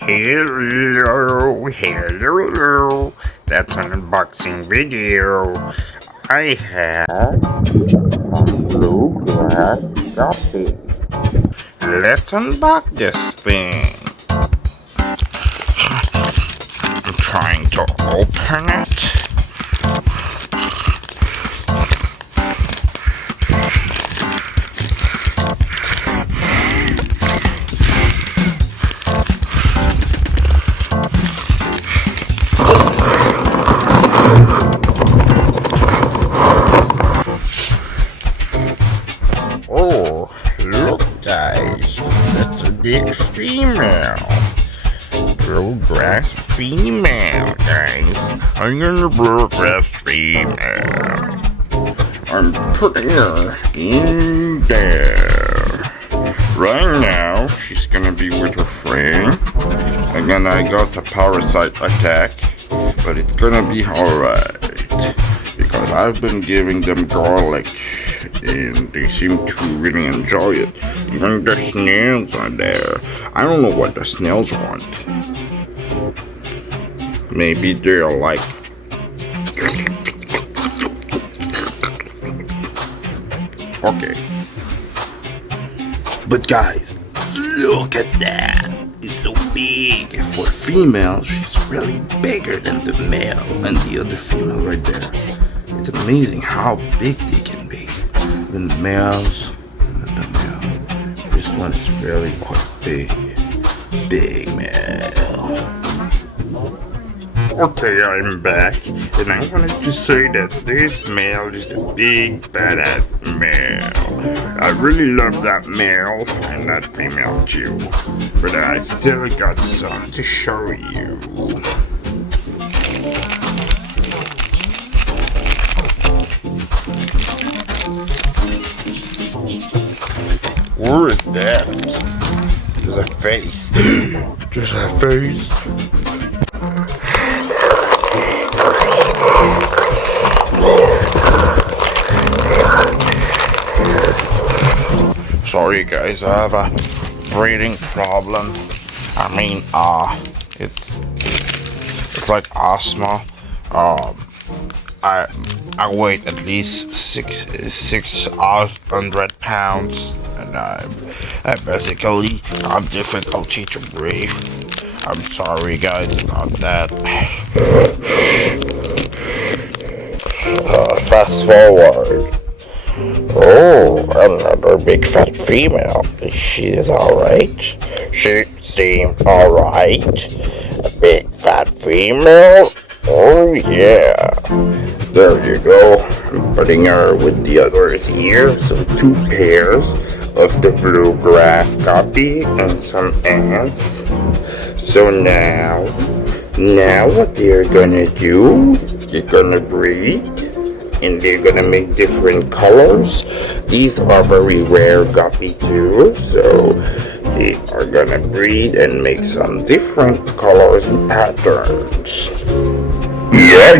Hello. That's an unboxing video. I have a blue glass Guppy. Let's unbox this thing. I'm trying to open it. Oh, look guys, that's a big female. Bluegrass female, guys. I'm gonna bluegrass female. I'm putting her in there. Right now, she's gonna be with her friend. And then I got a parasite attack, but it's gonna be alright. Because I've been giving them garlic and they seem to really enjoy it. Even the snails are there. I don't know what the snails want. Maybe they're like, okay. But guys, look at that. It's so big. For a female, she's really bigger than the male and the other female right there. It's amazing how big they can be. Then the males, and the male. This one is really quite big. Big male. Okay, I'm back, and I wanted to say that this male is a big badass male. I really love that male and that female too, but I still got some to show you. Where is that? There's a face. There's a face. Sorry guys, I have a breathing problem. I mean, it's like asthma. I weigh at least 600 pounds, and I basically have difficulty to breathe. I'm sorry guys about that. Fast forward. Oh, another big fat female. She is alright. She seems alright. A big fat female. Oh yeah. There you go. I'm putting her with the others here. So 2 pairs of the bluegrass Guppy and some ants. So now what they're gonna do, they're gonna breed. And they're gonna make different colors. These are very rare Guppy too, so they are gonna breed and make some different colors and patterns. Yeah.